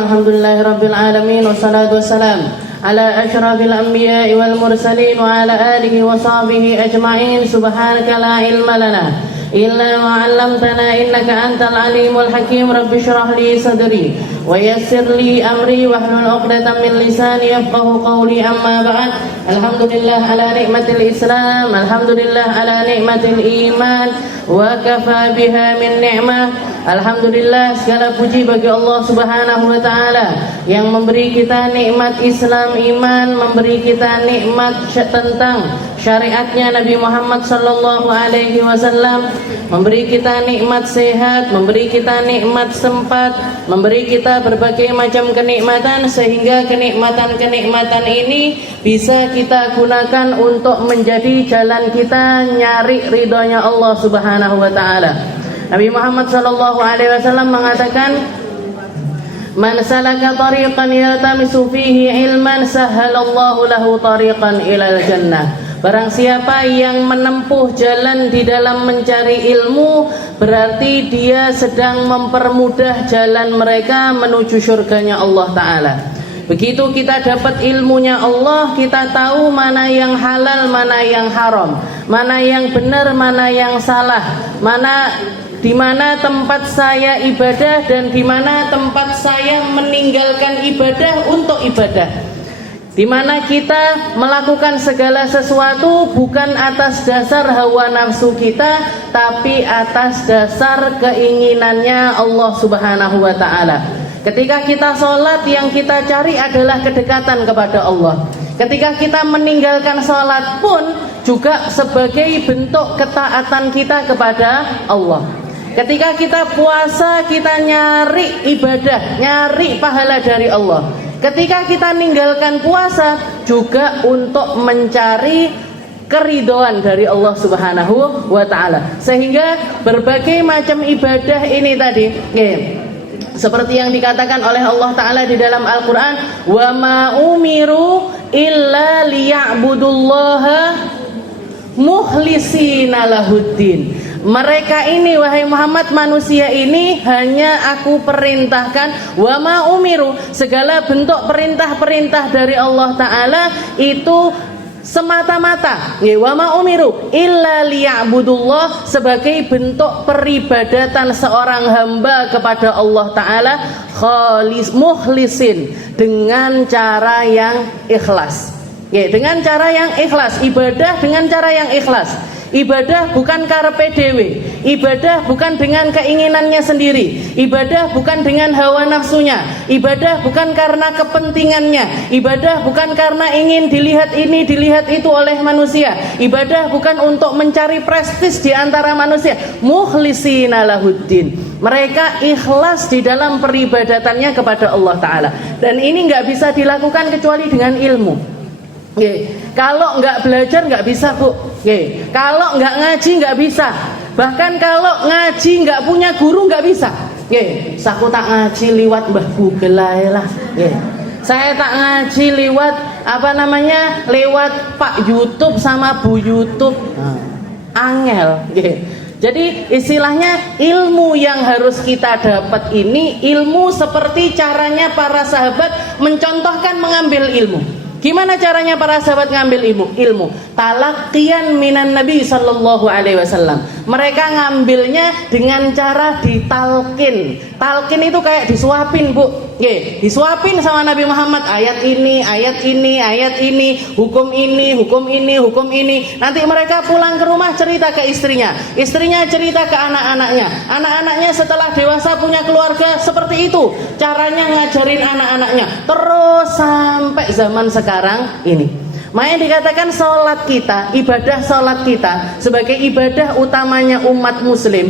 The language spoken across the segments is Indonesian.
alhamdulillahi rabbil alamin, wassalatu wassalam ala asyrafil anbiya'i wal mursalin wa ala alihi wa sahbihi ajma'in. Subhanaka la ilma lana illa ma 'allamtana innaka antal alimul hakim. Rabbi shrah li sadri wa yassir li amri wahlul 'uqdatam min lisani yafqahu qawli. Amma ba'd. Alhamdulillah ala nikmatil Islam, alhamdulillah ala nikmatil iman, wa kafa biha min ni'mah. Alhamdulillah, segala puji bagi Allah Subhanahu wa taala yang memberi kita nikmat Islam iman, memberi kita nikmat tentang syariatnya Nabi Muhammad sallallahu alaihi wasallam, memberi kita nikmat sehat, memberi kita nikmat sempat, memberi kita berbagai macam kenikmatan, sehingga kenikmatan-kenikmatan ini bisa kita gunakan untuk menjadi jalan kita nyari ridhonya Allah Subhanahu wa taala. Nabi Muhammad sallallahu alaihi wasallam mengatakan, "Man salaka tariqan yaltamisu fihi ilman sahhalallahu lahu tariqan ilal jannah." Barang siapa yang menempuh jalan di dalam mencari ilmu, berarti dia sedang mempermudah jalan mereka menuju surganya Allah Ta'ala. Begitu kita dapat ilmunya Allah, kita tahu mana yang halal, mana yang haram, mana yang benar, mana yang salah, di mana tempat saya ibadah dan di mana tempat saya meninggalkan ibadah untuk ibadah. Di mana kita melakukan segala sesuatu bukan atas dasar hawa nafsu kita, tapi atas dasar keinginannya Allah Subhanahu wa taala. Ketika kita sholat, yang kita cari adalah kedekatan kepada Allah. Ketika kita meninggalkan sholat pun juga sebagai bentuk ketaatan kita kepada Allah. Ketika kita puasa, kita nyari ibadah, nyari pahala dari Allah. Ketika kita meninggalkan puasa, juga untuk mencari keridhaan dari Allah Subhanahu wa ta'ala. Sehingga berbagai macam ibadah ini tadi, seperti yang dikatakan oleh Allah Ta'ala di dalam Al-Quran, wa ma umiru illa liya'budullaha mukhlisina lahuddin. Mereka ini, wahai Muhammad, manusia ini hanya aku perintahkan, wa ma umiru, segala bentuk perintah-perintah dari Allah Ta'ala itu semata-mata, wa ma umiru illa liya'budullah, sebagai bentuk peribadatan seorang hamba kepada Allah Ta'ala, mukhlisin, dengan cara yang ikhlas. Dengan cara yang ikhlas, ibadah dengan cara yang ikhlas. Ibadah bukan karepe dhewe, ibadah bukan dengan keinginannya sendiri, ibadah bukan dengan hawa nafsunya, ibadah bukan karena kepentingannya, ibadah bukan karena ingin dilihat ini, dilihat itu oleh manusia, ibadah bukan untuk mencari prestis di antara manusia. Mukhlisina lahuddin, mereka ikhlas di dalam peribadatannya kepada Allah Ta'ala. Dan ini nggak bisa dilakukan kecuali dengan ilmu. Kalau nggak belajar nggak bisa, Bu. Kalau nggak ngaji nggak bisa. Bahkan kalau ngaji nggak punya guru nggak bisa. Saku tak ngaji liwat Mbah Google lah. Saya tak ngaji liwat lewat Pak YouTube sama Bu YouTube. Angel. Jadi istilahnya ilmu yang harus kita dapat ini ilmu seperti caranya para sahabat mencontohkan mengambil ilmu. Gimana caranya para sahabat ngambil ilmu? Talaqqiyan minan Nabi sallallahu alaihi wasallam. Mereka ngambilnya dengan cara ditalkin. Talkin itu kayak disuapin, Bu. Disuapin sama Nabi Muhammad, ayat ini, ayat ini, ayat ini, hukum ini, hukum ini, hukum ini. Nanti mereka pulang ke rumah cerita ke istrinya. Istrinya cerita ke anak-anaknya. Anak-anaknya setelah dewasa punya keluarga, seperti itu caranya ngajarin anak-anaknya. Terus sampai zaman sekarang ini. Makanya dikatakan sholat kita, ibadah sholat kita sebagai ibadah utamanya umat muslim,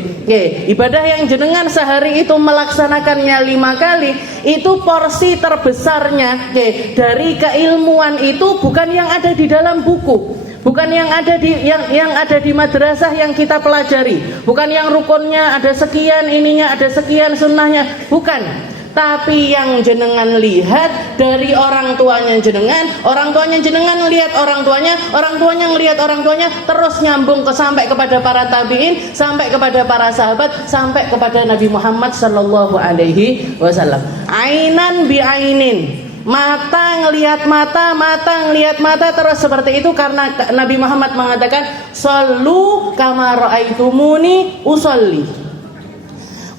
ibadah yang jenengan sehari itu melaksanakannya 5 kali, itu porsi terbesarnya dari keilmuan itu bukan yang ada di dalam buku, bukan yang ada di madrasah yang kita pelajari, bukan yang rukunnya ada sekian, ininya ada sekian, sunnahnya, bukan. Tapi yang jenengan lihat dari orang tuanya jenengan lihat orang tuanya ngelihat orang tuanya, terus nyambung sampai kepada para tabi'in, sampai kepada para sahabat, sampai kepada Nabi Muhammad sallallahu alaihi wasallam. Ainan bi ainin, mata ngelihat mata, mata ngelihat mata, terus seperti itu karena Nabi Muhammad mengatakan shollu kama raaitumuni usolli.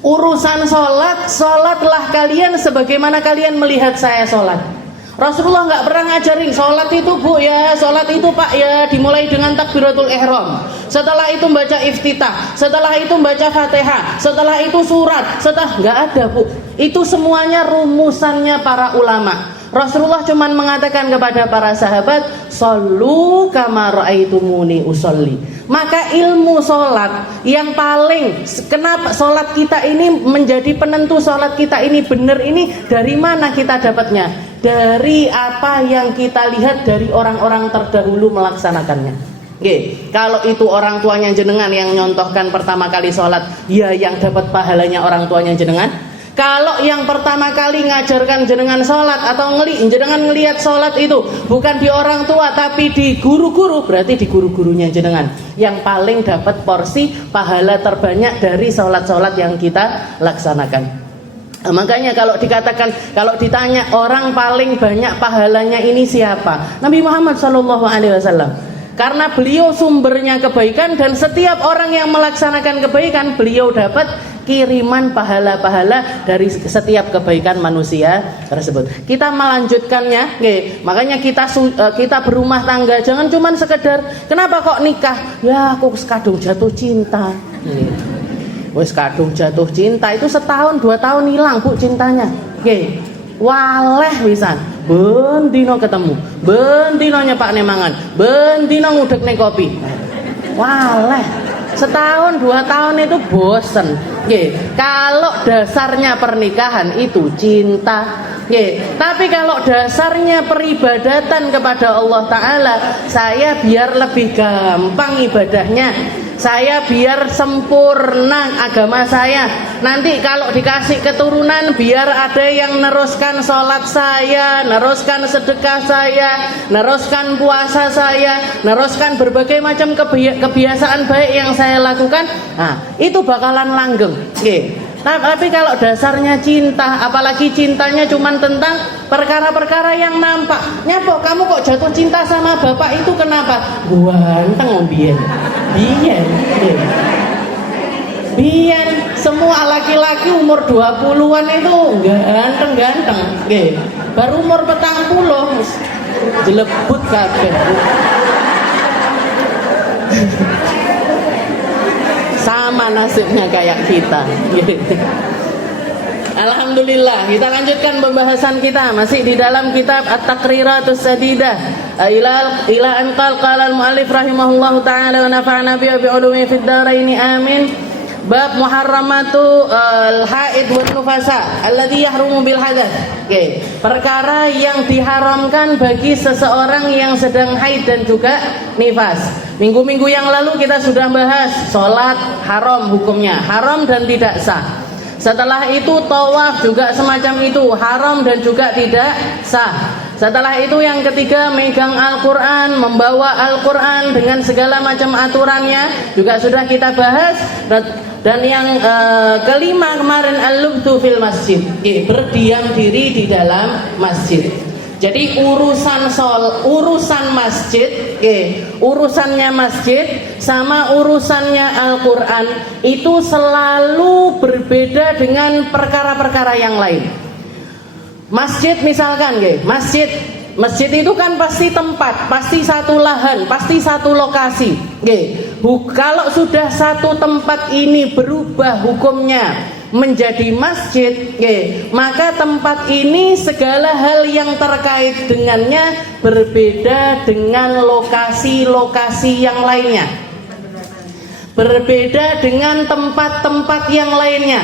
Urusan sholatlah kalian sebagaimana kalian melihat saya sholat. Rasulullah nggak pernah ngajarin sholat itu bu ya, sholat itu pak ya, dimulai dengan takbiratul ihram, setelah itu baca iftitah, setelah itu baca fatihah, setelah itu surat, nggak ada bu. Itu semuanya rumusannya para ulama. Rasulullah cuma mengatakan kepada para sahabat, shollu kama raaitumuni usolli. Maka ilmu sholat yang paling, kenapa sholat kita ini menjadi penentu sholat kita ini benar ini, dari mana kita dapatnya? Dari apa yang kita lihat dari orang-orang terdahulu melaksanakannya. Oke, kalau itu orang tuanya jenengan yang nyontohkan pertama kali sholat, ya yang dapat pahalanya orang tuanya jenengan. Kalau yang pertama kali ngajarkan jenengan sholat atau jenengan ngelihat sholat itu bukan di orang tua tapi di guru-guru, berarti di guru-gurunya jenengan yang paling dapat porsi pahala terbanyak dari sholat-sholat yang kita laksanakan. Makanya kalau ditanya orang paling banyak pahalanya ini siapa? Nabi Muhammad SAW. Karena beliau sumbernya kebaikan, dan setiap orang yang melaksanakan kebaikan beliau dapat kiriman pahala-pahala dari setiap kebaikan manusia tersebut. Kita melanjutkannya, makanya kita berumah tangga jangan cuma sekedar kenapa kok nikah? Ya aku kadung jatuh cinta. Wes kadung jatuh cinta itu setahun 2 tahun hilang bu cintanya. Waleh wisan, bendino ketemu, bendino nyepak nemangan, bendino ngudek nih kopi. Waleh, setahun 2 tahun itu bosen. Kalau dasarnya pernikahan itu cinta. Tapi kalau dasarnya peribadatan kepada Allah Ta'ala, saya biar lebih gampang ibadahnya, saya biar sempurna agama saya, nanti kalau dikasih keturunan biar ada yang neruskan sholat saya, neruskan sedekah saya, neruskan puasa saya, neruskan berbagai macam kebiasaan baik yang saya lakukan. Nah, itu bakalan langgeng. Tapi kalau dasarnya cinta, apalagi cintanya cuma tentang perkara-perkara yang nampak. Nyapa kamu kok jatuh cinta sama bapak itu kenapa? Ganteng biyen. Biyen semua laki-laki umur 20-an itu ganteng-ganteng. Baru umur 40 jelebut kabeh. Sama nasibnya kayak kita. Alhamdulillah, kita lanjutkan pembahasan kita masih di dalam kitab At-Taqriratus Sadidah ila an qala al-muallif rahimahullahu taala wa nafa'ana bi ulumi fid dharain amin. Bab muharramatu al-haid wan nufasa alladhi yahrumu bil hadath. Perkara yang diharamkan bagi seseorang yang sedang haid dan juga nifas. Minggu-minggu yang lalu kita sudah bahas sholat haram hukumnya, haram dan tidak sah. Setelah itu tawaf juga semacam itu, haram dan juga tidak sah. Setelah itu yang ketiga megang Al-Quran, membawa Al-Quran dengan segala macam aturannya juga sudah kita bahas. Dan yang kelima kemarin al-lubthu fil masjid, berdiam diri di dalam masjid. Jadi urusan masjid, urusannya masjid sama urusannya Al-Quran itu selalu berbeda dengan perkara-perkara yang lain. Masjid misalkan, masjid itu kan pasti tempat, pasti satu lahan, pasti satu lokasi. Kalau sudah satu tempat ini berubah hukumnya menjadi masjid, maka tempat ini segala hal yang terkait dengannya berbeda dengan lokasi-lokasi yang lainnya, berbeda dengan tempat-tempat yang lainnya.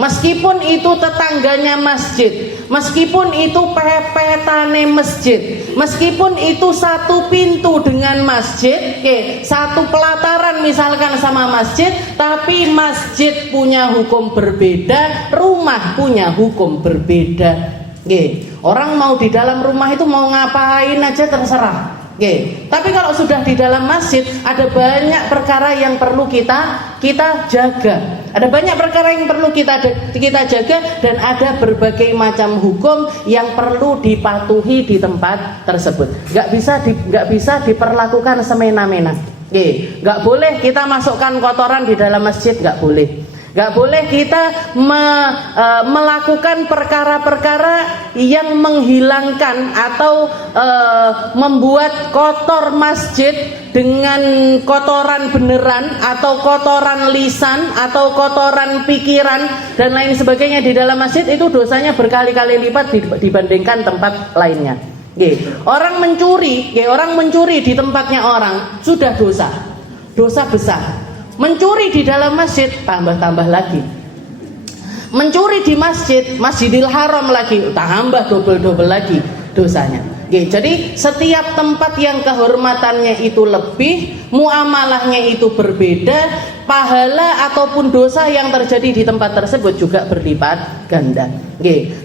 Meskipun itu tetangganya masjid, Meskipun itu pepetane masjid, meskipun itu satu pintu dengan masjid, satu pelataran misalkan sama masjid, tapi masjid punya hukum berbeda, rumah punya hukum berbeda. Orang mau di dalam rumah itu mau ngapain aja terserah. Tapi kalau sudah di dalam masjid, ada banyak perkara yang perlu kita jaga. Ada banyak perkara yang perlu kita jaga, dan ada berbagai macam hukum yang perlu dipatuhi di tempat tersebut. Nggak bisa diperlakukan semena-mena. Nggak boleh kita masukkan kotoran di dalam masjid, nggak boleh. Gak boleh kita melakukan perkara-perkara yang menghilangkan atau membuat kotor masjid dengan kotoran beneran atau kotoran lisan atau kotoran pikiran dan lain sebagainya di dalam masjid. Itu dosanya berkali-kali lipat dibandingkan tempat lainnya. Orang mencuri di tempatnya orang sudah dosa besar. Mencuri di dalam masjid tambah lagi. Mencuri di Masjidil Haram lagi tambah double lagi dosanya. Jadi setiap tempat yang kehormatannya itu lebih, muamalahnya itu berbeda, pahala ataupun dosa yang terjadi di tempat tersebut juga berlipat ganda.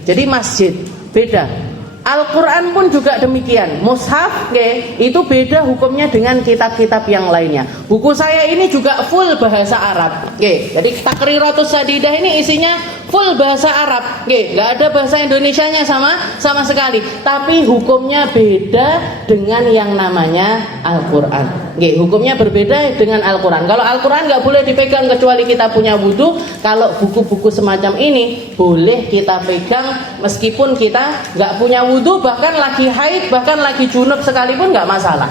Jadi masjid beda. Al-Quran pun juga demikian. Mushaf itu beda hukumnya dengan kitab-kitab yang lainnya. Buku saya ini juga full bahasa Arab. Jadi Takriratus Sadidah ini isinya full bahasa Arab. Nggak ada bahasa Indonesianya sama sekali. Tapi hukumnya beda dengan yang namanya Al-Quran. Hukumnya berbeda dengan Al-Quran. Kalau Al-Quran nggak boleh dipegang kecuali kita punya wudhu. Kalau buku-buku semacam ini boleh kita pegang meskipun kita nggak punya wudhu, bahkan lagi haid, bahkan lagi junub sekalipun nggak masalah.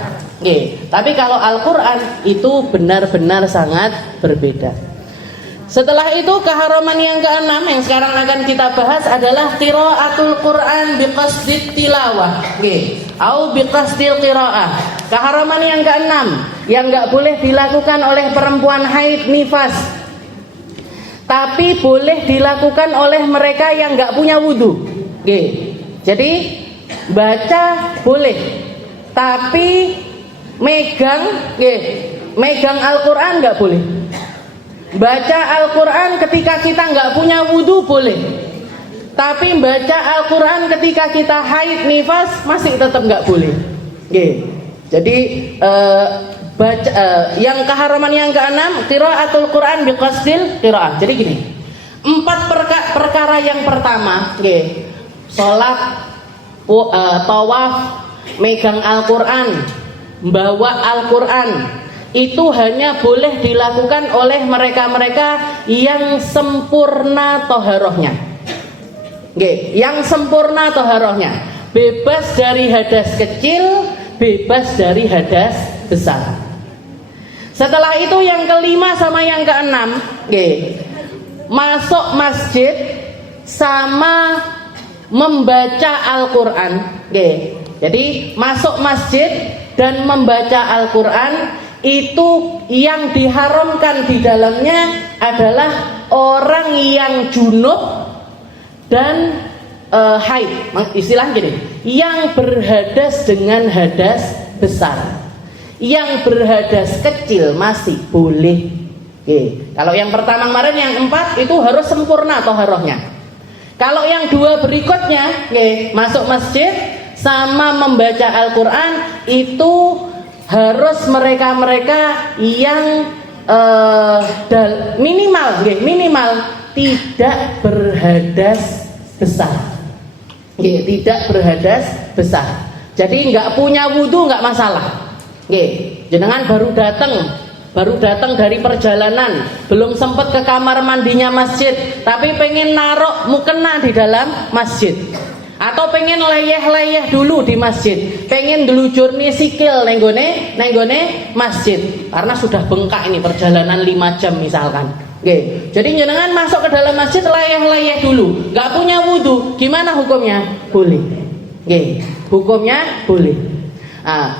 Tapi kalau Al-Quran itu benar-benar sangat berbeda. Setelah itu keharaman yang keenam yang sekarang akan kita bahas adalah qiraatul Quran biqasdit tilawah, au biqasdil qiraah. Keharaman yang keenam yang nggak boleh dilakukan oleh perempuan haid nifas, tapi boleh dilakukan oleh mereka yang nggak punya wudhu. Jadi baca boleh, tapi megang Al-Quran nggak boleh. Baca Al-Quran ketika kita nggak punya wudhu boleh, tapi baca Al-Quran ketika kita haid nifas masih tetap nggak boleh. Jadi yang keharaman yang keenam, qiraatul Quran biqasdil qiraah. Jadi gini, 4 perkara yang pertama, sholat, tawaf, megang Al-Quran, bawa Al-Quran, itu hanya boleh dilakukan oleh mereka-mereka yang sempurna toharohnya. Yang sempurna toharohnya, bebas dari hadas kecil, bebas dari hadas besar. Setelah itu yang kelima sama yang keenam, masuk masjid sama membaca Al-Quran. Jadi masuk masjid dan membaca Al-Quran itu yang diharamkan di dalamnya adalah orang yang junub dan haid. Istilah gini, yang berhadas dengan hadas besar. Yang berhadas kecil masih boleh. Kalau yang pertama kemarin yang 4 itu harus sempurna toharohnya. Kalau yang 2 berikutnya, masuk masjid sama membaca Al-Quran, itu harus mereka-mereka yang minimal tidak berhadas besar. Tidak berhadas besar. Jadi nggak punya wudhu nggak masalah. Jenengan baru datang dari perjalanan, belum sempat ke kamar mandinya masjid, tapi pengen narok mukena di dalam masjid, atau pengen leyeh-leyeh dulu di masjid, pengen delujurni sikil nenggone masjid, karena sudah bengkak ini perjalanan 5 jam misalkan. Jadi jenengan masuk ke dalam masjid leyeh-leyeh dulu, nggak punya wudhu, gimana hukumnya? Boleh. Hukumnya boleh.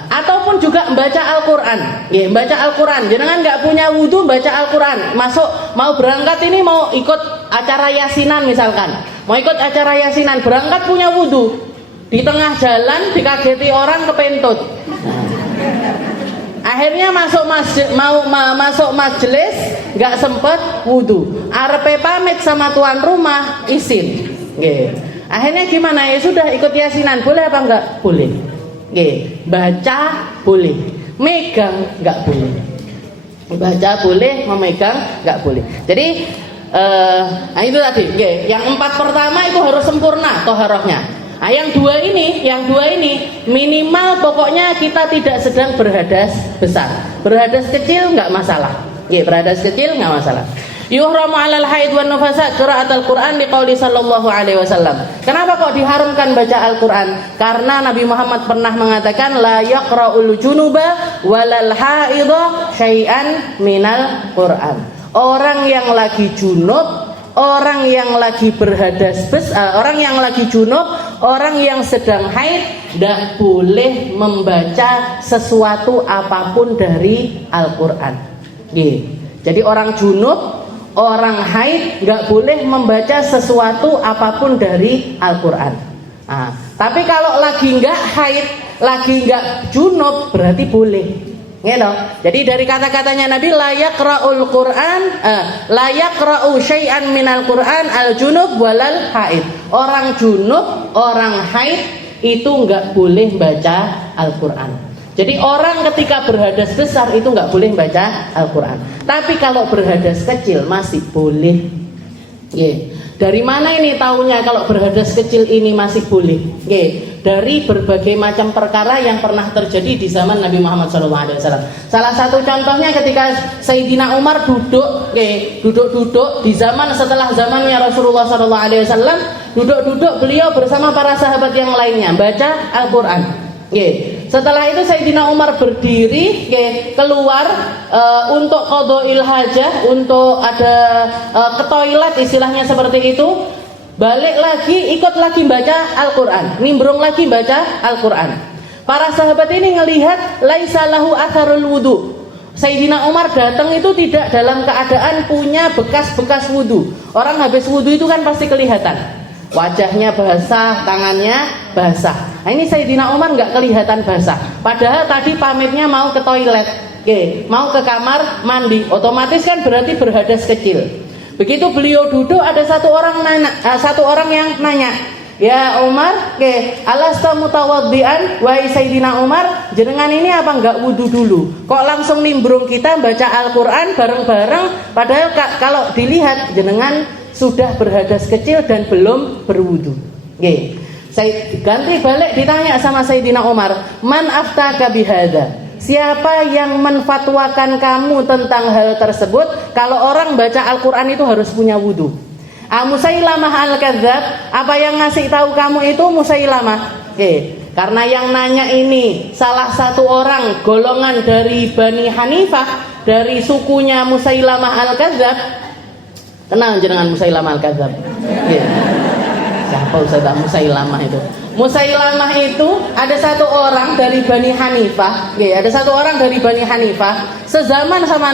Ataupun juga membaca Al-Quran. Membaca Al-Quran, jenengan nggak punya wudhu, baca Al-Quran, masuk mau berangkat ini, mau ikut acara yasinan misalkan, mau ikut acara yasinan, berangkat punya wudu, di tengah jalan dikageti orang kepentut. Akhirnya masuk masjid, masuk majelis nggak sempet wudu. Arepe pamit sama tuan rumah izin. Akhirnya gimana, ya sudah ikut yasinan, boleh apa enggak? Boleh. Baca boleh, megang nggak boleh. Baca boleh, memegang nggak boleh. Jadi nah itu tadi. Yang 4 pertama itu harus sempurna toharohnya. Nah, yang dua ini minimal pokoknya kita tidak sedang berhadas besar. Berhadas kecil nggak masalah. Berhadas kecil nggak masalah. Yuhramu 'alal haid wan nufasa qira'atul Qur'an liqauli sallallahu alaihi wasallam. Kenapa kok diharamkan baca Al-Qur'an? Karena Nabi Muhammad pernah mengatakan la yaqra'ul junuba walal haidha syai'an minal Qur'an. Orang yang lagi junub, orang yang lagi berhadas besar, orang yang lagi junub, orang yang sedang haid tidak boleh membaca sesuatu apapun dari Al-Quran. Jadi orang junub, orang haid nggak boleh membaca sesuatu apapun dari Al-Quran. Tapi kalau lagi nggak haid, lagi nggak junub, berarti boleh. Jadi dari kata-katanya Nabi la yaqra'ul Qur'an la yaqra'u syai'an minal Qur'an al-junub walal haid. Orang junub, orang haid itu enggak boleh baca Al-Qur'an. Jadi orang ketika berhadas besar itu enggak boleh baca Al-Qur'an. Tapi kalau berhadas kecil masih boleh. Dari mana ini taunya kalau berhadas kecil ini masih boleh? Dari berbagai macam perkara yang pernah terjadi di zaman Nabi Muhammad SAW. Salah satu contohnya ketika Sayyidina Umar duduk di zaman setelah zamannya Rasulullah SAW, duduk beliau bersama para sahabat yang lainnya baca Al-Quran. Setelah itu Sayyidina Umar berdiri keluar untuk qadha'il hajah, untuk ada ke toilet istilahnya seperti itu. Balik lagi, ikut lagi baca Al-Quran, nimbrung lagi baca Al-Quran. Para sahabat ini ngelihat laisa lahu atharul wudu. Sayyidina Umar datang itu tidak dalam keadaan punya bekas-bekas wudu. Orang habis wudu itu kan pasti kelihatan, wajahnya basah, tangannya basah. Nah, ini Sayyidina Umar nggak kelihatan basah, padahal tadi pamitnya mau ke toilet, mau ke kamar mandi, otomatis kan berarti berhadas kecil. Begitu beliau duduk, ada satu orang yang nanya, ya Umar, alasta mutawaddian, wahai Sayyidina Umar, jenengan ini apa enggak wudu dulu? Kok langsung nimbrung kita baca Al-Quran bareng-bareng, padahal kalau dilihat jenengan sudah berhadas kecil dan belum berwudu. Saya ganti balik ditanya sama Sayyidina Umar, man aftaka bihadza? Siapa yang menfatwakan kamu tentang hal tersebut? Kalau orang baca Al-Quran itu harus punya wudu. Musailamah al-Kadzab, apa yang ngasih tahu kamu itu Musailamah? Karena yang nanya ini salah satu orang golongan dari Bani Hanifah, dari sukunya Musailamah al-Kadzab. Kenal jenengan Musailamah al-Kadzab? Siapa Ustaz Musailamah itu? Musailamah itu ada satu orang dari Bani Hanifah, sezaman sama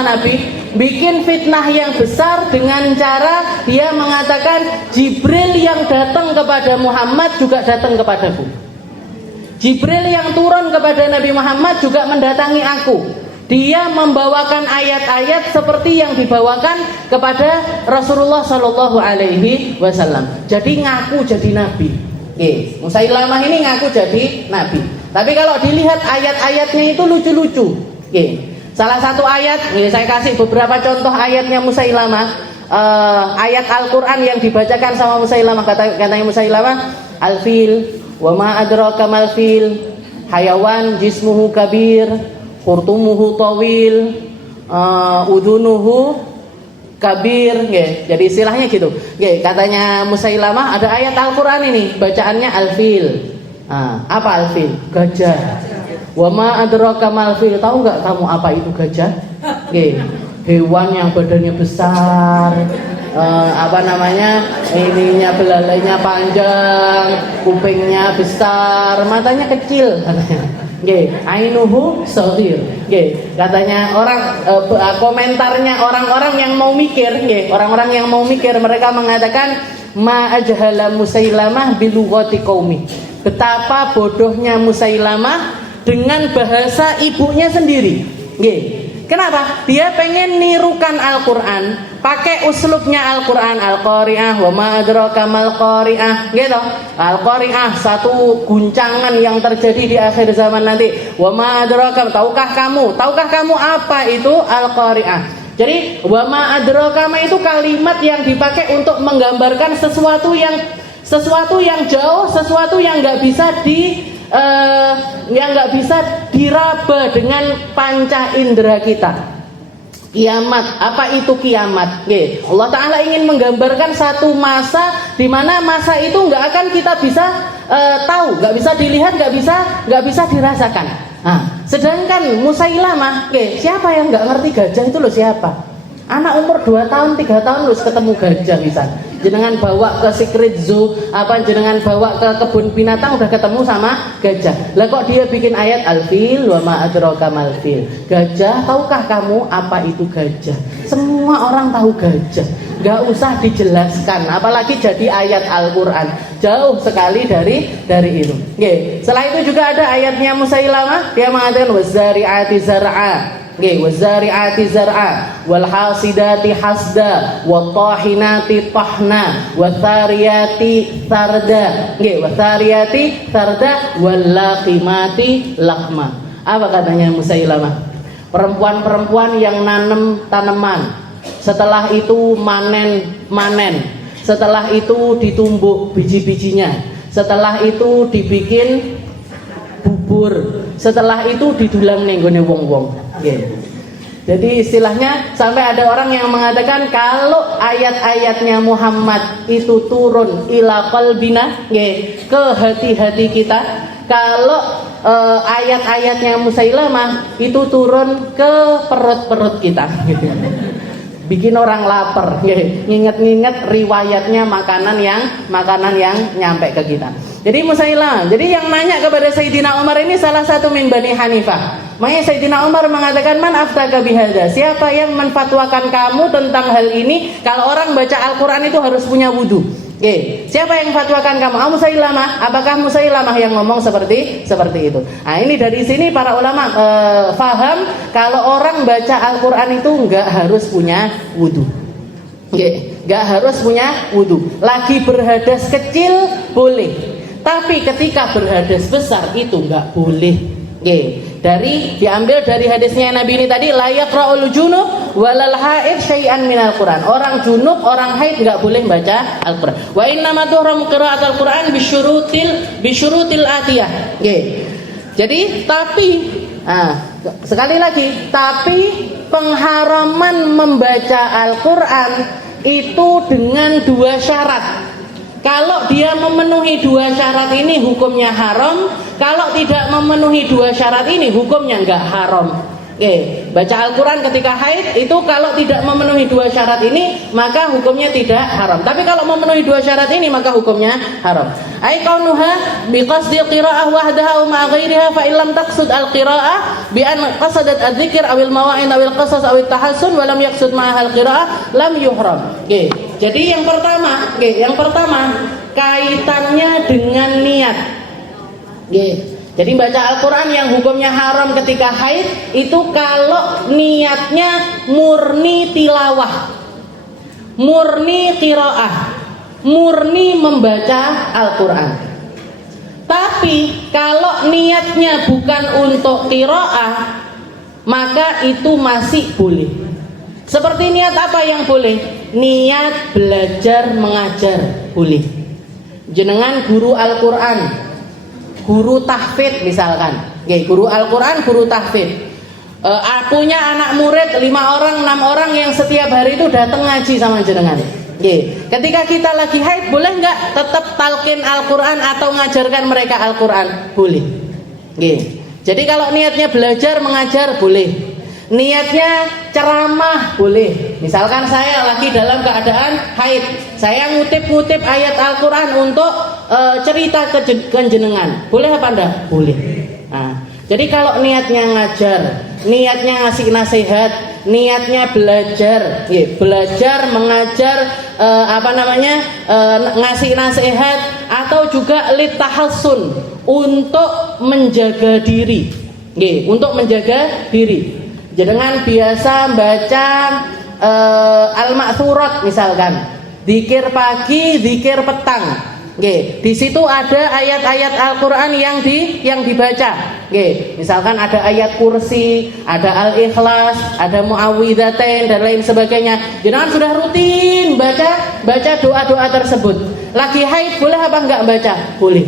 Nabi, bikin fitnah yang besar dengan cara dia mengatakan Jibril yang datang kepada Muhammad juga datang kepadaku. Jibril yang turun kepada Nabi Muhammad juga mendatangi aku. Dia membawakan ayat-ayat seperti yang dibawakan kepada Rasulullah Shallallahu Alaihi Wasallam. Jadi ngaku jadi nabi. Musailamah ini ngaku jadi nabi. Tapi kalau dilihat ayat-ayatnya itu lucu-lucu. Salah satu ayat, saya kasih beberapa contoh ayatnya Musailamah. Ayat Al-Quran yang dibacakan sama Musailamah, katanya Musailamah, al-fil, wa ma adraka mal-fil, hayawan jismuhu kabir, khurtumuhu tawil, udunuhu kabir. Jadi istilahnya gitu. Katanya Musailamah ada ayat Al-Quran ini, bacaannya al-fil. Apa al-fil? Gajah. Wa ma adraka mal-fil, tahu nggak kamu apa itu gajah? Hewan yang badannya besar, ininya belalainya panjang, kupingnya besar, matanya kecil katanya. Nggih, ainuhu shaghir. Nggih, katanya orang komentarnya orang-orang yang mau mikir, nggih, orang-orang yang mau mikir mereka mengatakan ma ajhala Musailamah bilughati qaumi. Betapa bodohnya Musailamah dengan bahasa ibunya sendiri. Nggih. Kenapa? Dia pengen nirukan Al-Qur'an, pakai uslubnya Al-Qur'an, Al-Qari'ah wa ma adraka mal Qari'ah, gitu. Al-Qari'ah, satu guncangan yang terjadi di akhir zaman nanti. Wa ma adraka, tahukah kamu apa itu Al-Qari'ah? Jadi wa ma adraka itu kalimat yang dipakai untuk menggambarkan sesuatu yang jauh, sesuatu yang nggak bisa diraba dengan panca indera kita. Kiamat, apa itu kiamat? Oke. Allah Ta'ala ingin menggambarkan satu masa di mana masa itu nggak akan kita bisa tahu, nggak bisa dilihat, nggak bisa dirasakan. Nah, sedangkan Musailamah, siapa yang nggak ngerti gajah itu loh, siapa? Anak umur 2 tahun, 3 tahun terus ketemu gajah misal. Jenengan bawa ke secret zoo, jenengan bawa ke kebun binatang udah ketemu sama gajah. Lah kok dia bikin ayat al-fil wa ma adraka mal fil. Gajah, tahukah kamu apa itu gajah? Semua orang tahu gajah. Gak usah dijelaskan, apalagi jadi ayat Al-Qur'an. Jauh sekali dari itu. Oke. Setelah itu juga ada ayatnya Musailamah, dia mengatakan wazari'ati zar'a. Oke, wazari'ati zar'a wal hasidati hasda wat tahinati tahna watsariyati sarda. Oke, watsariyati sarda wal laqimati laqma. Apa katanya Musailamah? Perempuan-perempuan yang nanam tanaman, setelah itu manen, setelah itu ditumbuk biji-bijinya, setelah itu dibikin bubur, setelah itu didulang ning gone wong-wong. Jadi istilahnya sampai ada orang yang mengatakan kalau ayat-ayatnya Muhammad itu turun ila qalbina, ke hati-hati kita, kalau ayat-ayatnya Musailamah itu turun ke perut-perut kita gitu. Bikin orang lapar, nginget-nginget riwayatnya makanan yang nyampe ke kita. Jadi Musailamah, jadi yang nanya kepada Sayyidina Umar ini salah satu min Bani Hanifah. Makanya Sayyidina Umar mengatakan man aftaka bihadza, siapa yang menfatwakan kamu tentang hal ini kalau orang baca Al-Qur'an itu harus punya wudu. Siapa yang fatwakan kamu? Musailamah. Apakah Musailamah yang ngomong seperti itu? Nah, ini dari sini para ulama faham kalau orang baca Al-Qur'an itu enggak harus punya wudu. Enggak harus punya wudu. Lagi berhadas kecil boleh, tapi ketika berhadas besar itu enggak boleh. Diambil dari hadisnya Nabi ini tadi, la yaqra'ul junub walal haid syai'an minal Qur'an. Orang junub, orang haid enggak boleh baca Al-Qur'an. Wa inna ma tuhramu qira'atul Qur'an bisyurutil atiyah. Jadi sekali lagi, tapi pengharaman membaca Al-Qur'an itu dengan 2 syarat. Kalau dia memenuhi 2 syarat ini hukumnya haram. Kalau tidak memenuhi 2 syarat ini hukumnya enggak haram. Baca Al-Quran ketika haid itu kalau tidak memenuhi 2 syarat ini maka hukumnya tidak haram. Tapi kalau memenuhi 2 syarat ini maka hukumnya haram. Ai kaunuha biqasdi qira'ah wahdaha wa ma ghairiha fa illam taqsud al-qira'ah bi an qasadat adz-dzikr awil mawa'id awil qasas awil tahassun wa lam yaqsud ma'al qira'ah lam yuhram. Jadi yang pertama kaitannya dengan niat. Jadi baca Al-Quran yang hukumnya haram ketika haid itu kalau niatnya murni tilawah, murni qiraah, murni membaca Al-Quran. Tapi kalau niatnya bukan untuk qiraah maka itu masih boleh. Seperti niat apa yang boleh? Niat belajar mengajar boleh. Jenengan guru Al-Quran, guru tahfidz misalkan, guru Al-Quran, guru tahfidz. Punya anak murid 5 orang, 6 orang yang setiap hari itu datang ngaji sama jenengan. Ketika kita lagi haid, boleh nggak tetap talqin Al-Quran atau ngajarkan mereka Al-Quran? Boleh. Jadi kalau niatnya belajar mengajar boleh. Niatnya ceramah boleh. Misalkan saya lagi dalam keadaan haid, saya ngutip-ngutip ayat Al-Quran untuk cerita ke jenengan, boleh apa enggak? Boleh. Nah, Jadi kalau niatnya ngajar, niatnya ngasih nasihat, niatnya belajar, belajar mengajar, ngasih nasihat, atau juga litahassun, untuk menjaga diri, untuk menjaga diri. Jangan biasa baca al-ma'thurat misalkan, zikir pagi, zikir petang. Di situ ada ayat-ayat Al-Qur'an yang dibaca. Misalkan ada ayat kursi, ada Al-Ikhlas, ada Muawwidzatain dan lain sebagainya. Jangan sudah rutin baca doa-doa tersebut. Lagi haid boleh apa enggak baca? Boleh.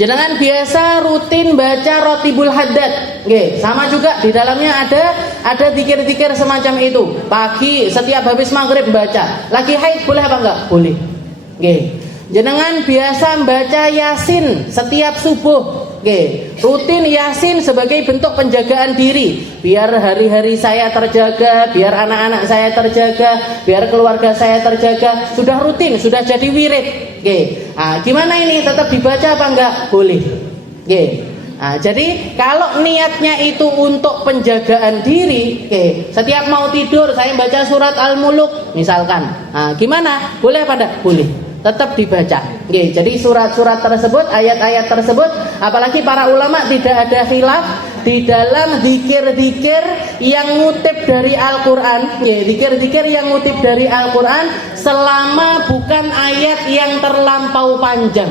Jangan biasa rutin baca Rotibul Haddad. Sama juga di dalamnya ada zikir-zikir semacam itu. Pagi setiap habis maghrib baca. Lagi haid boleh apa enggak? Boleh. Jangan biasa baca Yasin setiap subuh. Rutin Yasin sebagai bentuk penjagaan diri, biar hari-hari saya terjaga, biar anak-anak saya terjaga, biar keluarga saya terjaga. Sudah rutin, sudah jadi wirid. Gimana ini? Tetap dibaca apa enggak? Boleh. Jadi kalau niatnya itu untuk penjagaan diri, setiap mau tidur saya baca surat Al-Muluk misalkan. Gimana? Boleh apa enggak? Boleh. Tetap dibaca. Jadi surat-surat tersebut, ayat-ayat tersebut, apalagi para ulama tidak ada khilaf di dalam zikir-zikir yang ngutip dari Al-Qur'an. Zikir-zikir yang ngutip dari Al-Qur'an selama bukan ayat yang terlampau panjang.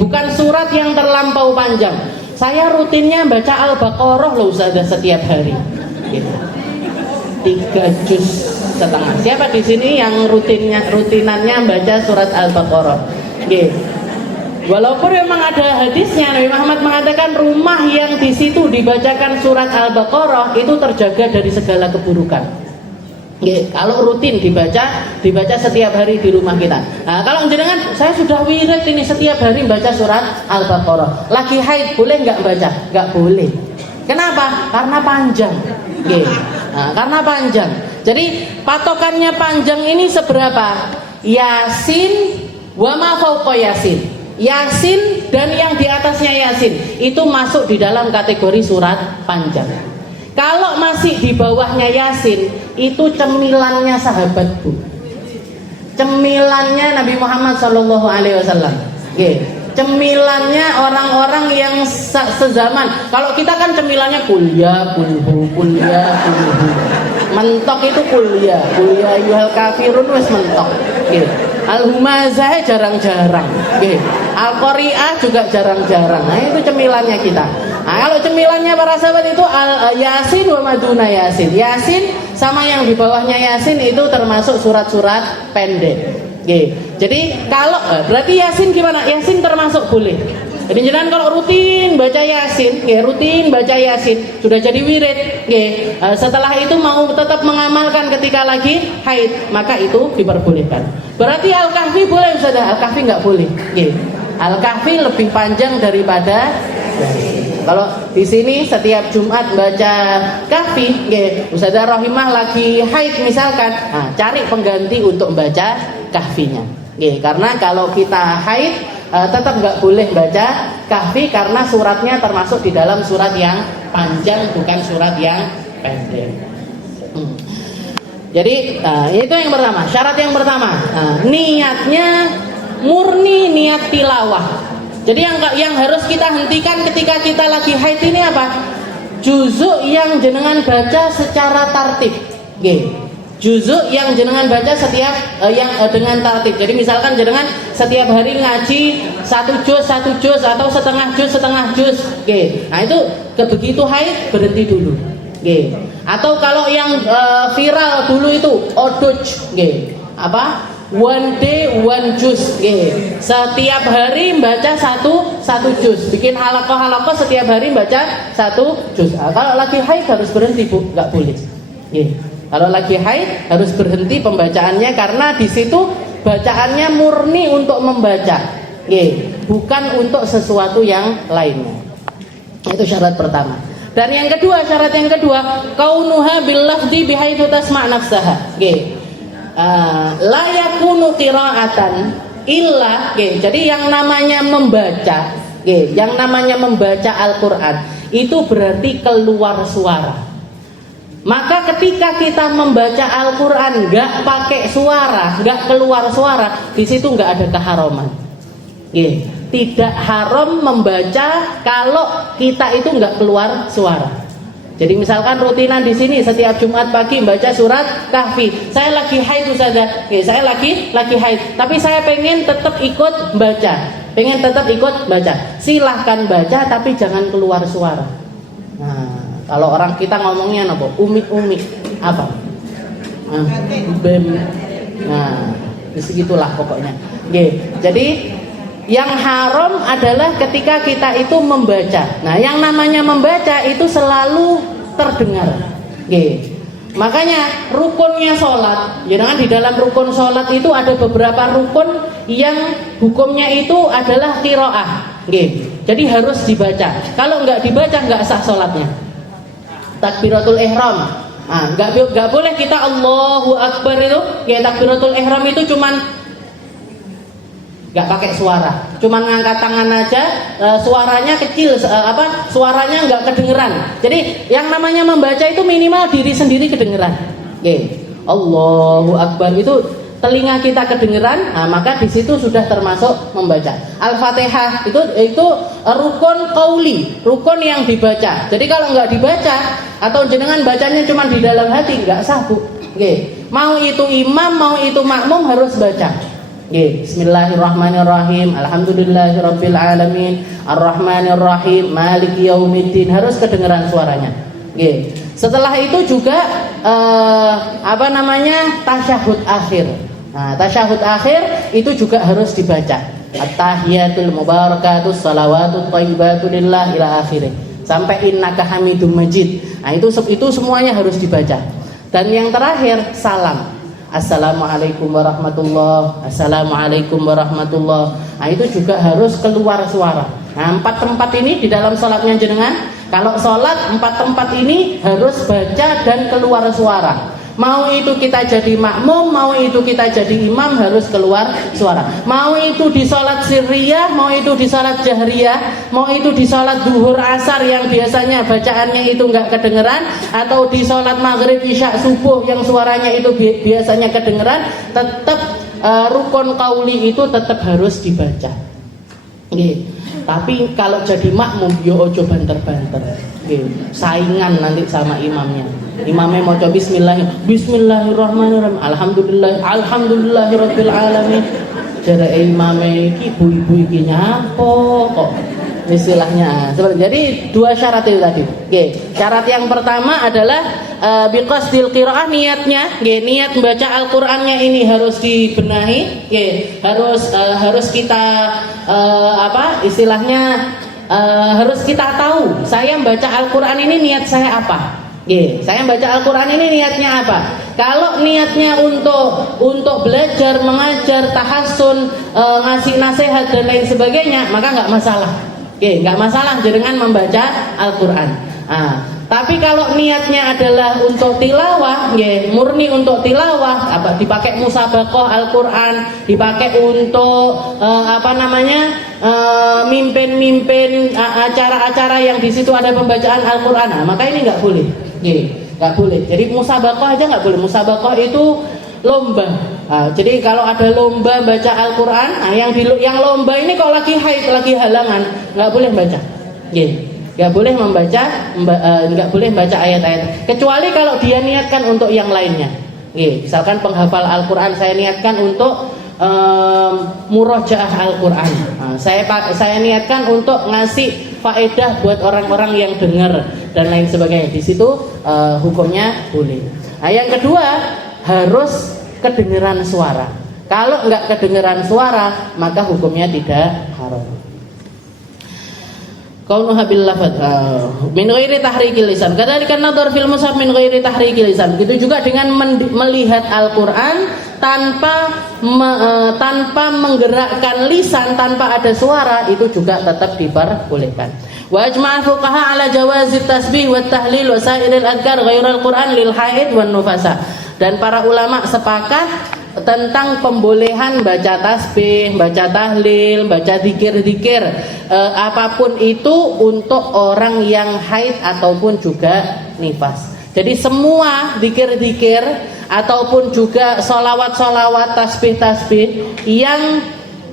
Bukan surat yang terlampau panjang. Saya rutinnya baca Al-Baqarah loh Ustazah setiap hari. 3 juz setengah. Siapa di sini yang rutinannya baca surat Al-Baqarah? Walaupun memang ada hadisnya, Nabi Muhammad mengatakan rumah yang di situ dibacakan surat Al-Baqarah itu terjaga dari segala keburukan. Kalau rutin dibaca setiap hari di rumah kita. Kalau jenengan, saya sudah wirid ini setiap hari baca surat Al-Baqarah. Lagi haid boleh nggak baca? Nggak boleh. Kenapa? Karena panjang. Karena panjang. Jadi patokannya panjang ini seberapa? Yasin wa ma fauqa Yasin. Yasin dan yang di atasnya Yasin itu masuk di dalam kategori surat panjang. Kalau masih di bawahnya Yasin, itu cemilannya sahabatku, cemilannya Nabi Muhammad SAW. Cemilannya orang-orang yang sezaman. Kalau kita kan cemilannya kuliah, mentok itu kuliah yuhal kafirun wes mentok. Al-Humazah jarang-jarang. Al-Qari'ah juga jarang-jarang. Nah itu cemilannya kita. Kalau cemilannya para sahabat itu Yasin wa maduna Yasin. Yasin sama yang di bawahnya Yasin itu termasuk surat-surat pendek. Jadi kalau berarti Yasin gimana? Yasin termasuk boleh. Jadi jangan kalau rutin baca Yasin, sudah jadi wirid. Setelah itu mau tetap mengamalkan ketika lagi haid, maka itu diperbolehkan. Berarti Al-Kahfi boleh Ustazah? Al-Kahfi nggak boleh. Al-Kahfi lebih panjang daripada kalau di sini setiap Jumat baca Kahfi, Ustazah Rohimah lagi haid misalkan, cari pengganti untuk baca Kahfinya. Karena kalau kita haid tetap nggak boleh baca Kahfi karena suratnya termasuk di dalam surat yang panjang, bukan surat yang pendek. Jadi itu yang pertama, syarat yang pertama, niatnya murni niat tilawah. Jadi yang harus kita hentikan ketika kita lagi haid ini apa? Juzuk yang jenengan baca secara tartib. Juzuk yang jenengan baca setiap dengan tartib. Jadi misalkan jenengan setiap hari ngaji 1 juz atau setengah juz. Nah itu begitu haid berhenti dulu. Atau kalau yang viral dulu itu oduj, one day one juz. Setiap hari baca satu juz. Bikin halakoh setiap hari baca 1 juz. Kalau lagi haid harus berhenti, Bu, nggak boleh. Kalau lagi haid harus berhenti pembacaannya karena di situ bacaannya murni untuk membaca, bukan untuk sesuatu yang lainnya. Itu syarat pertama. Dan yang kedua, syarat yang kedua, kaunuha bil lafzi bihaitsu tasma' nafsaha. La yakunu qira'atan illa. Jadi yang namanya membaca Yang namanya membaca Al-Quran itu berarti keluar suara. Maka ketika kita membaca Al-Quran nggak pakai suara, nggak keluar suara, di situ nggak ada keharaman. Tidak haram membaca kalau kita itu nggak keluar suara. Jadi misalkan rutinan di sini setiap Jumat pagi membaca surat Kahfi. Saya lagi haid saja, saya lagi haid. Tapi saya pengen tetap ikut baca, Silahkan baca, tapi jangan keluar suara. Nah, kalau orang kita ngomongnya apa? Umi apa? Bem. Nah, segitulah pokoknya. Jadi yang haram adalah ketika kita itu membaca. Nah, yang namanya membaca itu selalu terdengar. Makanya rukunnya sholat, jangan di dalam rukun sholat itu ada beberapa rukun yang hukumnya itu adalah qiraah. Jadi harus dibaca. Kalau nggak dibaca nggak sah sholatnya. Takbiratul ihram. Nggak boleh kita Allahu Akbar itu. Takbiratul ihram itu cuman nggak pakai suara, cuman ngangkat tangan aja, suaranya kecil, suaranya nggak kedengeran. Jadi yang namanya membaca itu minimal diri sendiri kedengeran. Allahu Akbar itu telinga kita kedengeran, maka di situ sudah termasuk membaca. Al-Fatihah itu rukun qauli, rukun yang dibaca. Jadi kalau nggak dibaca atau jenengan bacanya cuma di dalam hati, nggak sah, Bu. Mau itu imam, mau itu makmum harus baca. Bismillahirrahmanirrahim. Alhamdulillahirabbil alamin. Arrahmanirrahim. Maliki yaumiddin. Harus kedengaran suaranya. Setelah itu juga tasyahud akhir. Nah, tasyahud akhir itu juga harus dibaca. At-tahiyatul mubarakatus salawatut thayyibatu lillah ila akhirih. Sampai innaka hamidum majid. Nah, itu semuanya harus dibaca. Dan yang terakhir salam. Assalamualaikum warahmatullah. Assalamualaikum warahmatullah. Nah, itu juga harus keluar suara. Nah, 4 tempat ini di dalam sholatnya jenengan. Kalau sholat 4 tempat ini harus baca dan keluar suara. Mau itu kita jadi makmum, mau itu kita jadi imam, harus keluar suara. Mau itu di sholat sirriyah, mau itu di sholat jahriyah, mau itu di sholat duhur asar yang biasanya bacaannya itu nggak kedengeran, atau di sholat maghrib isya subuh yang suaranya itu biasanya kedengeran, tetap rukun qauli itu tetap harus dibaca. Tapi kalau jadi makmum yo ojo banter-banter. Saingan nanti sama imamnya. Imamnya mau coba Bismillahirrahmanirrahim. Alhamdulillahirabbil alamin. Jare imamnya iki ibu-ibu iki nyapo kok istilahnya. Jadi 2 syarat itu tadi. Syarat yang pertama adalah biqasdil qiraah, niatnya, niat membaca Al-Qur'annya ini harus dibenahi, harus kita harus kita tahu saya membaca Al-Qur'an ini niat saya apa. Saya membaca Al-Qur'an ini niatnya apa? Kalau niatnya untuk belajar, mengajar, tahassun, ngasih nasihat dan lain sebagainya, maka nggak masalah. Nggak masalah dengan membaca Al-Qur'an. Tapi kalau niatnya adalah untuk tilawah, murni untuk tilawah, dipakai musabaqah Al-Qur'an, dipakai untuk mimpin acara-acara yang di situ ada pembacaan Al-Qur'an, maka ini nggak boleh. Nggak boleh. Jadi musabaqah aja nggak boleh. Musabaqah itu lomba. Jadi kalau ada lomba baca Al-Qur'an, yang lomba ini kalau lagi haid, lagi halangan, nggak boleh baca. Nggak boleh membaca ayat-ayat, kecuali kalau dia niatkan untuk yang lainnya. Misalkan penghafal Al-Qur'an, saya niatkan untuk murojaah Al-Qur'an. Saya niatkan untuk ngasih faedah buat orang-orang yang dengar dan lain sebagainya. Di situ hukumnya boleh. Yang kedua, harus kedengeran suara. Kalau nggak kedengeran suara, maka hukumnya tidak haram. Kaunuha bil lafadz min ghairi tahrikil lisan. Kadzalika an-nadhar fil mushaf min ghairi tahrikil lisan. Begitu juga dengan melihat Al-Qur'an tanpa menggerakkan lisan, tanpa ada suara, itu juga tetap diperbolehkan. Wa ajma'a fuqaha ala jawazi tasbih wa tahlil wa sa'iril adhkar ghairal Qur'an lil haid wan nufasa. Dan para ulama sepakat tentang pembolehan baca tasbih, baca tahlil, baca zikir-zikir apapun itu untuk orang yang haid ataupun juga nifas. Jadi semua zikir-zikir ataupun juga sholawat-sholawat, tasbih-tasbih yang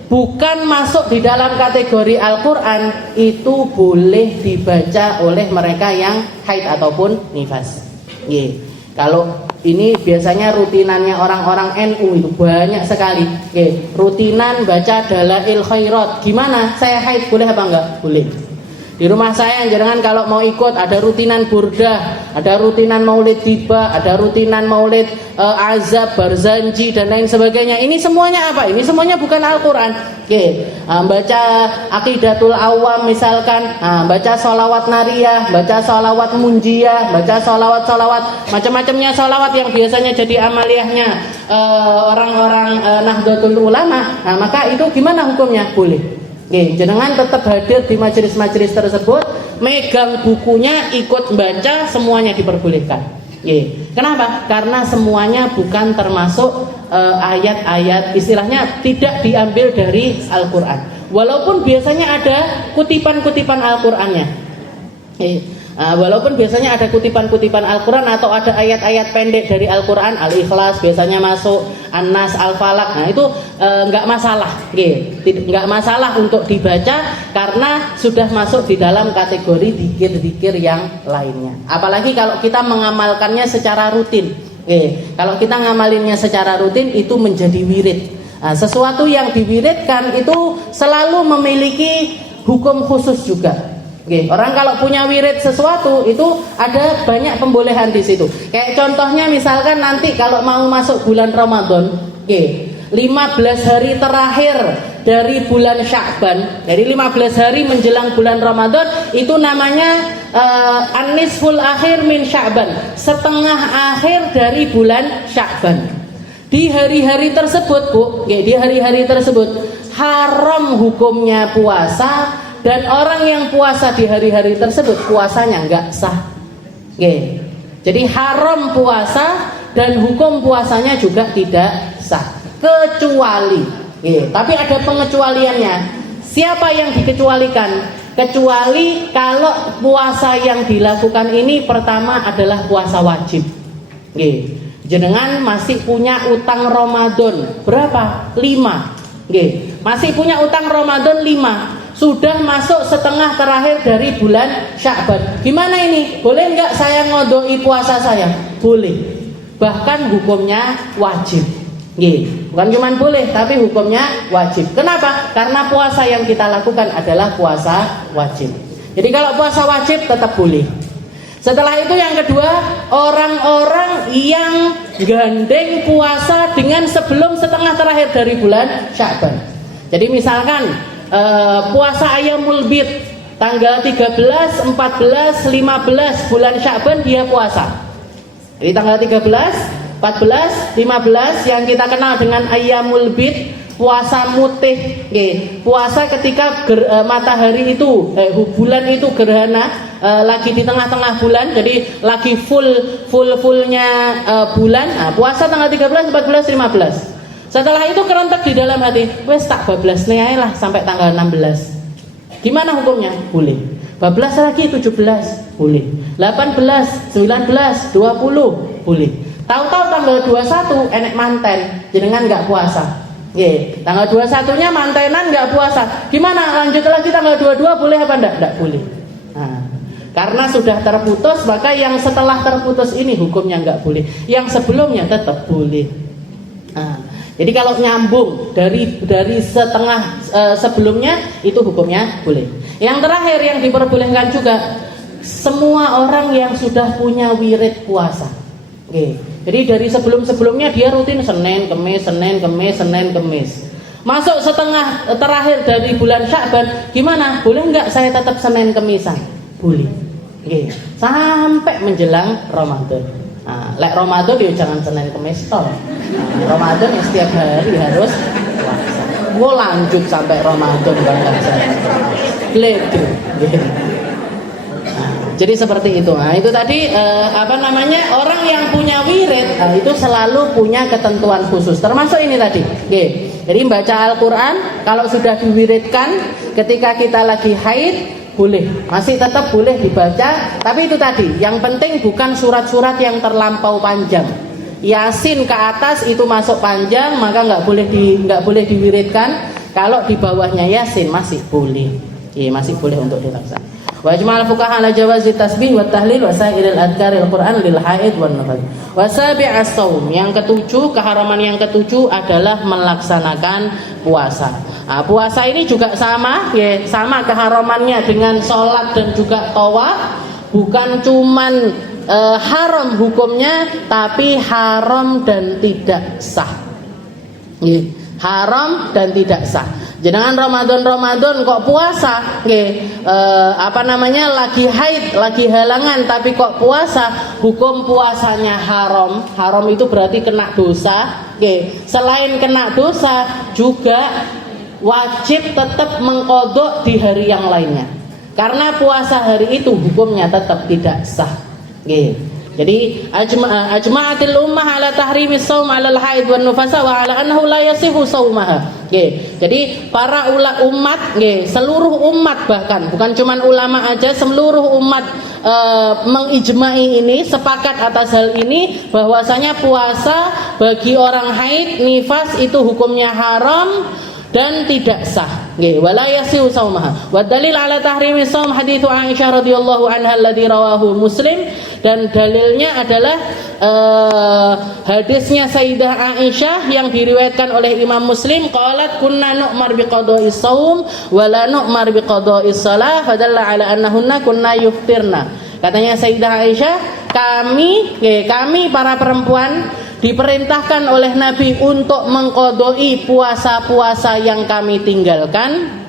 bukan masuk di dalam kategori Al-Quran itu boleh dibaca oleh mereka yang haid ataupun nifas. Kalau ini biasanya rutinannya orang-orang NU itu banyak sekali. Rutinan baca Dalail Khairat. Gimana? Saya haid boleh apa enggak? Boleh. Di rumah saya jangan kalau mau ikut ada rutinan burdah, ada rutinan maulid tiba, ada rutinan maulid azab, barzanji dan lain sebagainya. Ini semuanya apa? Ini semuanya bukan Al-Quran. Baca Aqidatul Awam misalkan, baca sholawat nariyah, baca sholawat munjiyah, baca sholawat-sholawat macam-macamnya sholawat yang biasanya jadi amaliyahnya orang-orang Nahdlatul Ulama. Maka itu gimana hukumnya? Boleh. Jenengan tetap hadir di majelis-majelis tersebut, megang bukunya, ikut baca, semuanya diperbolehkan. Kenapa? Karena semuanya bukan termasuk ayat-ayat, istilahnya tidak diambil dari Al-Quran. Walaupun biasanya ada kutipan-kutipan Al-Qurannya. Walaupun biasanya ada kutipan-kutipan Al-Quran atau ada ayat-ayat pendek dari Al-Quran, Al-Ikhlas biasanya masuk, An-Nas, Al-Falaq. Nah itu nggak masalah, nggak masalah untuk dibaca karena sudah masuk di dalam kategori zikir-zikir yang lainnya. Apalagi kalau kita mengamalkannya secara rutin. Kalau kita ngamalinnya secara rutin itu menjadi wirid. Sesuatu yang diwiridkan itu selalu memiliki hukum khusus juga. Orang kalau punya wirid sesuatu itu ada banyak pembolehan di situ. Kayak contohnya misalkan nanti kalau mau masuk bulan Ramadan, 15 hari terakhir dari bulan Sya'ban, jadi 15 hari menjelang bulan Ramadan itu namanya an-nisful akhir min Sya'ban, setengah akhir dari bulan Sya'ban. Di hari-hari tersebut, Bu, di hari-hari tersebut haram hukumnya puasa. Dan orang yang puasa di hari-hari tersebut puasanya nggak sah. Jadi haram puasa dan hukum puasanya juga tidak sah. Kecuali, tapi ada pengecualiannya. Siapa yang dikecualikan? Kecuali kalau puasa yang dilakukan ini pertama adalah puasa wajib. Jenengan masih punya utang Ramadan berapa? 5. Masih punya utang Ramadan 5. Sudah masuk setengah terakhir dari bulan Sya'ban. Gimana ini? Boleh nggak saya ngodoi puasa saya? Boleh. Bahkan hukumnya wajib. Bukan cuma boleh, tapi hukumnya wajib. Kenapa? Karena puasa yang kita lakukan adalah puasa wajib. Jadi kalau puasa wajib tetap boleh. Setelah itu yang kedua, orang-orang yang gandeng puasa dengan sebelum setengah terakhir dari bulan Sya'ban. Jadi misalkan puasa Ayyamul Bid tanggal 13, 14, 15 bulan Sya'ban dia puasa. Jadi tanggal 13, 14, 15 yang kita kenal dengan Ayyamul Bid, puasa mutih. Puasa ketika matahari itu bulan itu gerhana, lagi di tengah-tengah bulan, jadi lagi fullnya bulan. Puasa tanggal 13, 14, 15. Setelah itu kerentek di dalam hati, wes tak bablas nih lah sampai tanggal 16. Gimana hukumnya? Boleh. Bablas lagi 17, boleh. 18, 19, 20, boleh. Tahu-tahu tanggal 21 enek manten, jenengan nggak puasa. Tanggal 21-nya mantenan nggak puasa. Gimana? Lanjut lagi tanggal 22 boleh apa enggak? Enggak boleh. Karena sudah terputus, maka yang setelah terputus ini hukumnya nggak boleh. Yang sebelumnya tetap boleh. Jadi kalau nyambung dari setengah sebelumnya itu hukumnya boleh. Yang terakhir yang diperbolehkan juga semua orang yang sudah punya wirid puasa. Jadi dari sebelumnya dia rutin Senin, Kemis, Senin, Kemis, Senin, Kemis. Masuk setengah terakhir dari bulan Sya'ban, gimana? Boleh nggak saya tetap Senin Kemisan? Boleh. Sampai menjelang Ramadan. Lek Ramadan ya jangan Senin Kemis toh. Ramadan ya setiap hari harus puasa. Mau lanjut sampai Ramadan bahkan Senin Kemis. Gitu. Jadi seperti itu. Nah, itu tadi orang yang punya wirid itu selalu punya ketentuan khusus. Termasuk ini tadi. Oke. Jadi baca Al-Qur'an kalau sudah diwiridkan ketika kita lagi haid boleh. Masih tetap boleh dibaca, tapi itu tadi, yang penting bukan surat-surat yang terlampau panjang. Yasin ke atas itu masuk panjang, maka nggak boleh diwiridkan. Kalau di bawahnya Yasin masih boleh. Iya, masih boleh untuk dilaksanakan. Wa ijma'al fuqaha ala jawazi tasbih wa tahlil wa sa'iril adkaril Qur'an lil haid wan nufas. Wa sabi'as shaum, yang ketujuh, keharaman yang ketujuh adalah melaksanakan puasa. Nah, puasa ini juga sama keharamannya dengan sholat dan juga tawaf. Bukan cuman haram hukumnya, tapi haram dan tidak sah. Haram dan tidak sah. Jangan Ramadan kok puasa, lagi haid, lagi halangan, tapi kok puasa, hukum puasanya haram. Haram itu berarti kena dosa. Selain kena dosa, juga wajib tetap mengqadha di hari yang lainnya. Karena puasa hari itu hukumnya tetap tidak sah. Jadi ajma'atil ummah ala tahrimis shaum 'ala al-haid wan nufasa wa 'ala annahu la yasihu shaumaha. Jadi para umat, seluruh umat, bahkan bukan cuman ulama aja, seluruh umat mengijma'i ini, sepakat atas hal ini, bahwasanya puasa bagi orang haid, nifas itu hukumnya haram dan tidak sah. Wala yasihu shaumaha. Wa dalil 'ala tahrimis shaum hadits Aisyah radhiyallahu anha alladzi rawahu Muslim. Dan dalilnya adalah hadisnya Sayyidah Aisyah yang diriwayatkan oleh Imam Muslim, qalat kunna nu'mar biqada'is shaum wa la nu'mar biqada'is shalah fadalla 'ala annahunna kunna yuftirna. Katanya Sayyidah Aisyah, kami para perempuan diperintahkan oleh Nabi untuk mengqadai puasa-puasa yang kami tinggalkan,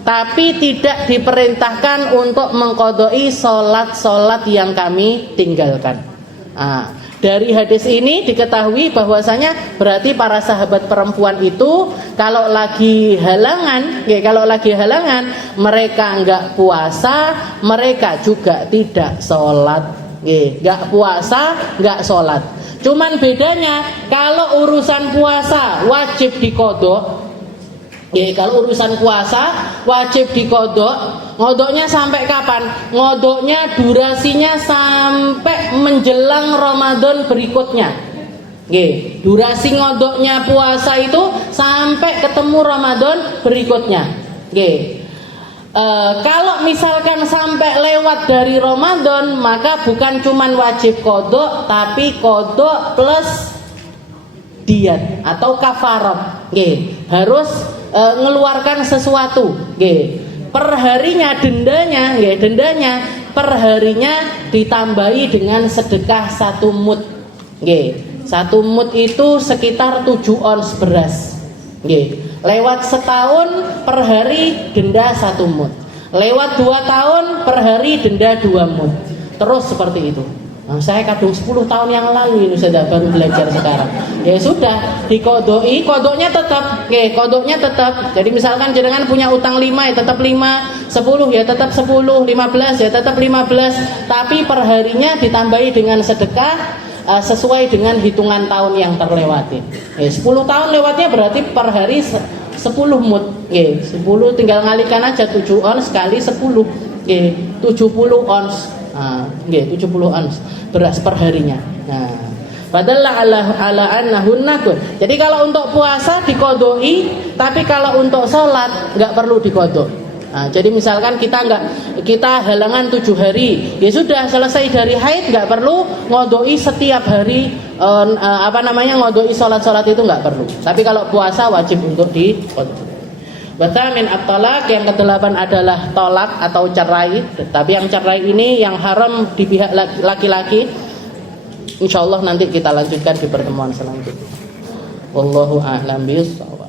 tapi tidak diperintahkan untuk mengqadai sholat-sholat yang kami tinggalkan. Dari hadis ini diketahui bahwasanya berarti para sahabat perempuan itu kalau lagi halangan mereka enggak puasa, mereka juga tidak sholat. Enggak puasa, enggak sholat. Cuman bedanya kalau urusan puasa wajib diqadha. Kalau urusan puasa wajib diqadha. Ngodoknya sampai kapan? Ngodoknya durasinya sampai menjelang Ramadan berikutnya. Durasi ngodoknya puasa itu sampai ketemu Ramadan berikutnya. Kalau misalkan sampai lewat dari Ramadan, maka bukan cuman wajib qadha, tapi qadha plus diat atau kafarat. Harus ngeluarkan sesuatu. Perharinya dendanya perharinya ditambahi dengan sedekah 1 mud. 1 mud itu sekitar 7 ons beras. Lewat setahun per hari denda 1 mud. Lewat 2 tahun per hari denda 2 mud. Terus seperti itu. Saya kadung 10 tahun yang lalu ini sudah baru belajar sekarang. Ya sudah, diqadai, qadanya tetap. Qadanya tetap. Jadi misalkan jenengan punya utang 5 ya tetap 5, 10 ya tetap 10, 15 ya tetap 15, tapi perharinya ditambahi dengan sedekah sesuai dengan hitungan tahun yang terlewati. 10 tahun lewatnya berarti per hari 10 mud. 10 tinggal ngalikan aja 7 ons kali 10. 70 ons. 70 ons beras per harinya. Padahal ala annahunna. Jadi kalau untuk puasa diqadai, tapi kalau untuk sholat nggak perlu diqadha. Jadi misalkan kita halangan 7 hari, ya sudah selesai dari haid, nggak perlu ngodoi setiap hari. Ngodoi sholat itu nggak perlu. Tapi kalau puasa wajib untuk diqadha. Batamin at-talaq, yang ke-8 adalah tolak atau cerai. Tapi yang cerai ini yang haram di pihak laki-laki. Insyaallah nanti kita lanjutkan di pertemuan selanjutnya. Wallahu a'lam bishawab.